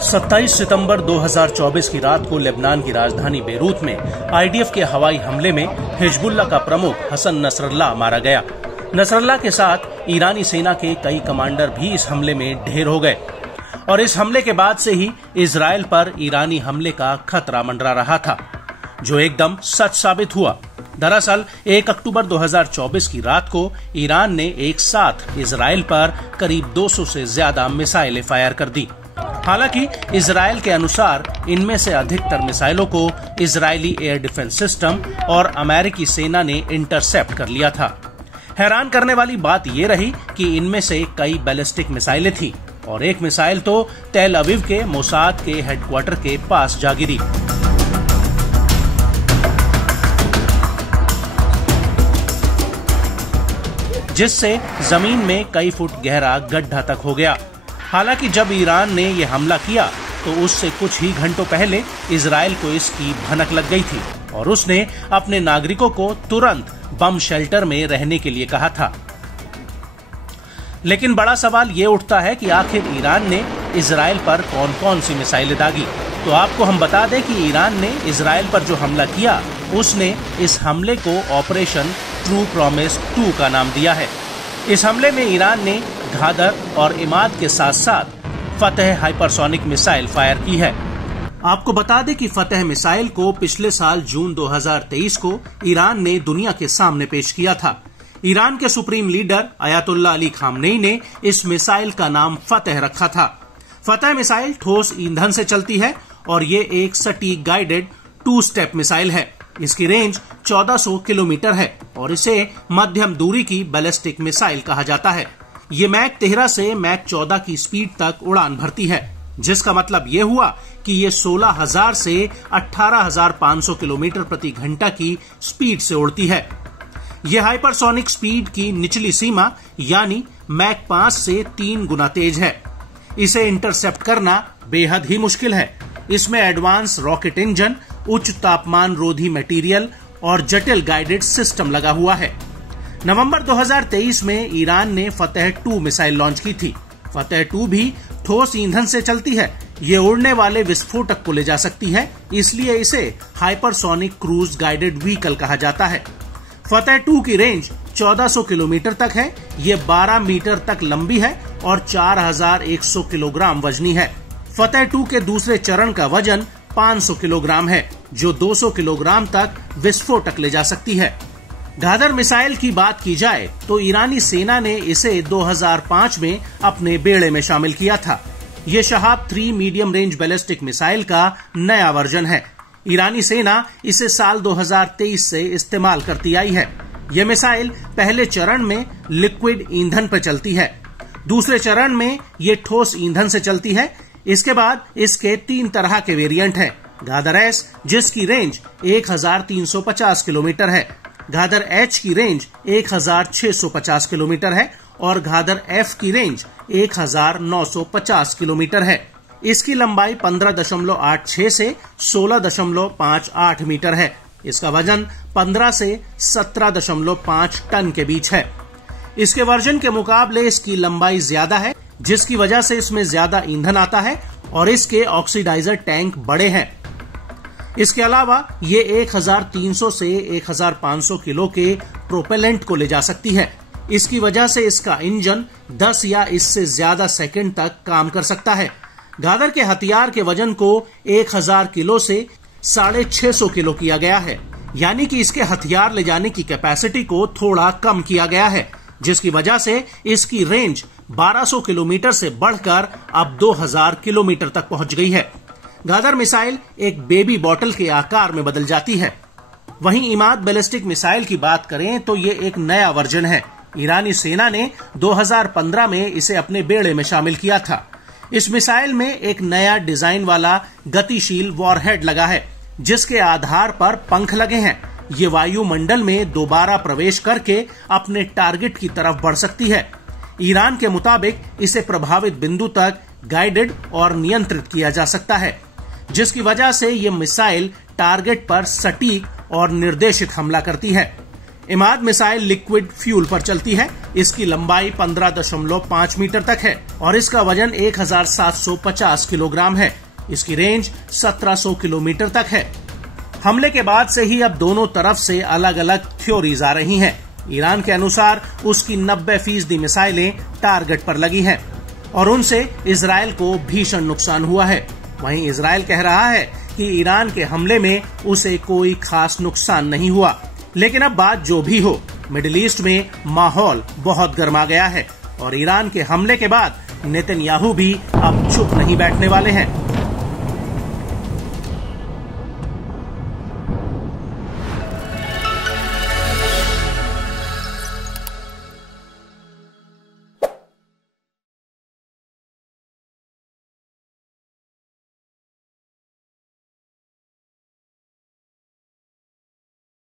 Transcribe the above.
27 सितंबर 2024 की रात को लेबनान की राजधानी बेरूत में आईडीएफ के हवाई हमले में हिजबुल्लाह का प्रमुख हसन नसरल्लाह मारा गया। नसरल्लाह के साथ ईरानी सेना के कई कमांडर भी इस हमले में ढेर हो गए और इस हमले के बाद से ही इजराइल पर ईरानी हमले का खतरा मंडरा रहा था, जो एकदम सच साबित हुआ। दरअसल 1 अक्टूबर 2024 की रात को ईरान ने एक साथ इजराइल पर करीब 200 से ज्यादा मिसाइलें फायर कर दी। हालांकि इजराइल के अनुसार इनमें से अधिकतर मिसाइलों को इजरायली एयर डिफेंस सिस्टम और अमेरिकी सेना ने इंटरसेप्ट कर लिया था। हैरान करने वाली बात ये रही कि इनमें से कई बैलिस्टिक मिसाइलें थी और एक मिसाइल तो तेल अवीव के मोसाद के हेडक्वार्टर के पास जा गिरी। जिससे जमीन में कई फुट गहरा गड्ढा तक हो गया। हालांकि जब ईरान ने यह हमला किया तो उससे कुछ ही घंटों पहले इजराइल को इसकी भनक लग गई थी और उसने अपने नागरिकों को तुरंत बम शेल्टर में रहने के लिए कहा था। लेकिन बड़ा सवाल ये उठता है कि आखिर ईरान ने इजराइल पर कौन कौन सी मिसाइलें दागी। तो आपको हम बता दें कि ईरान ने इजराइल पर जो हमला किया उसने इस हमले को ऑपरेशन ट्रू प्रॉमिस 2 का नाम दिया है। इस हमले में ईरान ने घादर और इमाद के साथ साथ फतेह हाइपरसोनिक मिसाइल फायर की है। आपको बता दें कि फतेह मिसाइल को पिछले साल जून 2023 को ईरान ने दुनिया के सामने पेश किया था। ईरान के supreme leader Ayatollah Ali Khamenei ने इस मिसाइल का नाम फतेह रखा था। फतेह मिसाइल ठोस ईंधन से चलती है और ये एक सटीक गाइडेड 2 स्टेप मिसाइल है। इसकी रेंज 1400 किलोमीटर है और इसे मध्यम दूरी की बैलिस्टिक मिसाइल कहा जाता है। ये मैक 13 से मैक 14 की स्पीड तक उड़ान भरती है, जिसका मतलब ये हुआ कि ये 16,000 से 18,500 किलोमीटर प्रति घंटा की स्पीड से उड़ती है। ये हाइपरसोनिक स्पीड की निचली सीमा यानी मैक 5 से 3 गुना तेज है। इसे इंटरसेप्ट करना बेहद ही मुश्किल है। इसमें एडवांस रॉकेट इंजन, उच्च तापमान रोधी मटेरियल और जटिल गाइडेड सिस्टम लगा हुआ है। नवंबर 2023 में ईरान ने फतेह 2 मिसाइल लॉन्च की थी। फतेह 2 भी ठोस ईंधन से चलती है। ये उड़ने वाले विस्फोटक को ले जा सकती है, इसलिए इसे हाइपरसोनिक क्रूज गाइडेड व्हीकल कहा जाता है। फतेह 2 की रेंज 1400 किलोमीटर तक है। ये 12 मीटर तक लंबी है और 4100 किलोग्राम वजनी है। फतेह 2 के दूसरे चरण का वजन 500 किलोग्राम है, जो 200 किलोग्राम तक विस्फोटक ले जा सकती है। घादर मिसाइल की बात की जाए तो ईरानी सेना ने इसे 2005 में अपने बेड़े में शामिल किया था। ये Shahab 3 medium range ballistic missile का नया वर्जन है। ईरानी सेना इसे साल 2023 से इस्तेमाल करती आई है। यह मिसाइल पहले चरण में लिक्विड ईंधन पर चलती है, दूसरे चरण में ये ठोस ईंधन से चलती है। इसके बाद इसके 3 तरह के वेरिएंट हैं। घादर एस, जिसकी रेंज 1350 किलोमीटर है, घादर एच की रेंज 1650 किलोमीटर है और घादर एफ की रेंज 1950 किलोमीटर है। इसकी लंबाई 15.86 से 16.58 मीटर है। इसका वजन 15 से 17.5 टन के बीच है। इसके वर्जन के मुकाबले इसकी लंबाई ज्यादा है, जिसकी वजह से इसमें ज्यादा ईंधन आता है और इसके ऑक्सीडाइजर टैंक बड़े हैं। इसके अलावा ये 1300 से 1500 किलो के प्रोपेलेंट को ले जा सकती है। इसकी वजह से इसका इंजन 10 या इससे ज्यादा सेकंड तक काम कर सकता है। घादर के हथियार के वजन को 1000 किलो से 650 किलो किया गया है, यानी कि इसके हथियार ले जाने की कैपेसिटी को थोड़ा कम किया गया है, जिसकी वजह से इसकी रेंज 1200 किलोमीटर से बढ़कर अब 2000 किलोमीटर तक पहुंच गई है। घादर मिसाइल एक बेबी बॉटल के आकार में बदल जाती है। वहीं इमाद बैलिस्टिक मिसाइल की बात करें तो ये एक नया वर्जन है। ईरानी सेना ने 2015 में इसे अपने बेड़े में शामिल किया था। इस मिसाइल में एक नया डिजाइन वाला गतिशील वॉरहेड लगा है, जिसके आधार पर पंख लगे हैं। ये वायुमंडल में दोबारा प्रवेश करके अपने टारगेट की तरफ बढ़ सकती है। ईरान के मुताबिक इसे प्रभावित बिंदु तक गाइडेड और नियंत्रित किया जा सकता है, जिसकी वजह से ये मिसाइल टारगेट पर सटीक और निर्देशित हमला करती है। इमाद मिसाइल लिक्विड फ्यूल पर चलती है। इसकी लंबाई 15.5 मीटर तक है और इसका वजन 1750 किलोग्राम है। इसकी रेंज 1700 किलोमीटर तक है। हमले के बाद से ही अब दोनों तरफ से अलग अलग थ्योरीज आ रही हैं। ईरान के अनुसार उसकी 90% मिसाइलें टारगेट पर लगी हैं और उनसे इजराइल को भीषण नुकसान हुआ है। वहीं इजराइल कह रहा है कि ईरान के हमले में उसे कोई खास नुकसान नहीं हुआ। लेकिन अब बात जो भी हो, मिडिल ईस्ट में माहौल बहुत गर्मा गया है और ईरान के हमले के बाद नेतन्याहू भी अब चुप नहीं बैठने वाले हैं।